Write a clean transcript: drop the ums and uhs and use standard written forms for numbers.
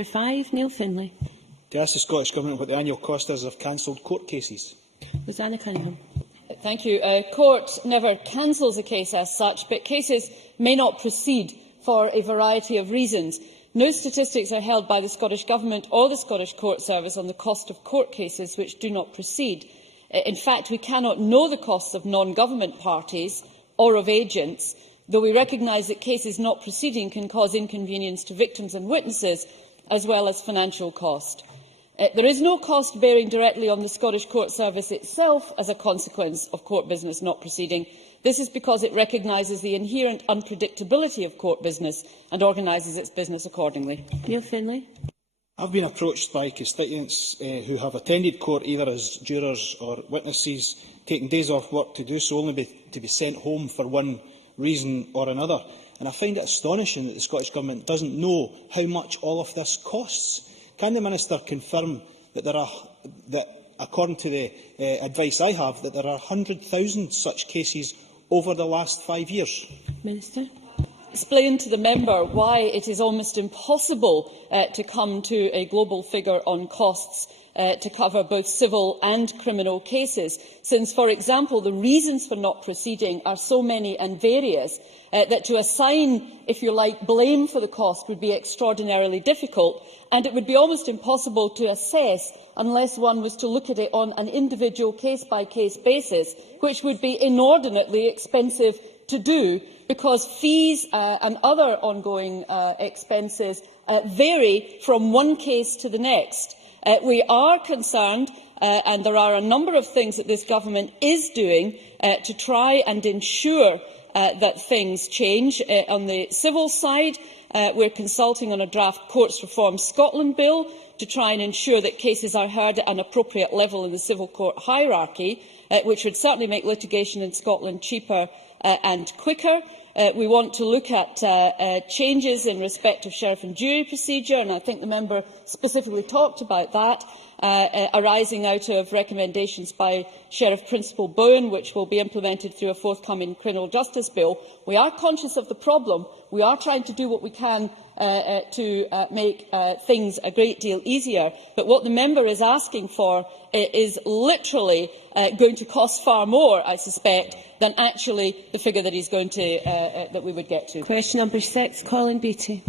Number 5, Neil Findlay. To ask the Scottish Government what the annual cost is of cancelled court cases. Rosanna Cunningham. Thank you. Court never cancels a case as such, but cases may not proceed for a variety of reasons. No statistics are held by the Scottish Government or the Scottish Court Service on the cost of court cases which do not proceed. In fact, we cannot know the costs of non-government parties or of agents, though we recognise that cases not proceeding can cause inconvenience to victims and witnesses, as well as financial cost. There is no cost bearing directly on the Scottish Court Service itself as a consequence of court business not proceeding. This is because it recognises the inherent unpredictability of court business and organises its business accordingly. Neil Findlay. I have been approached by constituents who have attended court either as jurors or witnesses, taking days off work to do so, only to be sent home for one reason or another. And I find it astonishing that the Scottish Government doesn't know how much all of this costs. Can the Minister confirm that, according to the advice I have, that there are 100,000 such cases over the last 5 years? Minister. Explain to the member why it is almost impossible to come to a global figure on costs to cover both civil and criminal cases, since, for example, the reasons for not proceeding are so many and various that to assign, if you like, blame for the cost would be extraordinarily difficult, and it would be almost impossible to assess unless one was to look at it on an individual case-by-case basis, which would be inordinately expensive to do, because fees and other ongoing expenses vary from one case to the next. We are concerned, and there are a number of things that this government is doing to try and ensure that things change. On the civil side, we are consulting on a draft Courts Reform Scotland bill to try and ensure that cases are heard at an appropriate level in the civil court hierarchy, which would certainly make litigation in Scotland cheaper and quicker. We want to look at changes in respect of sheriff and jury procedure, and I think the member specifically talked about that, arising out of recommendations by Sheriff Principal Bowen, which will be implemented through a forthcoming criminal justice bill. We are conscious of the problem. We are trying to do what we can to make things a great deal easier, but what the member is asking for is literally going to cost far more, I suspect, than actually the figure that he's going to that we would get to. Question number 6, Colin Beattie.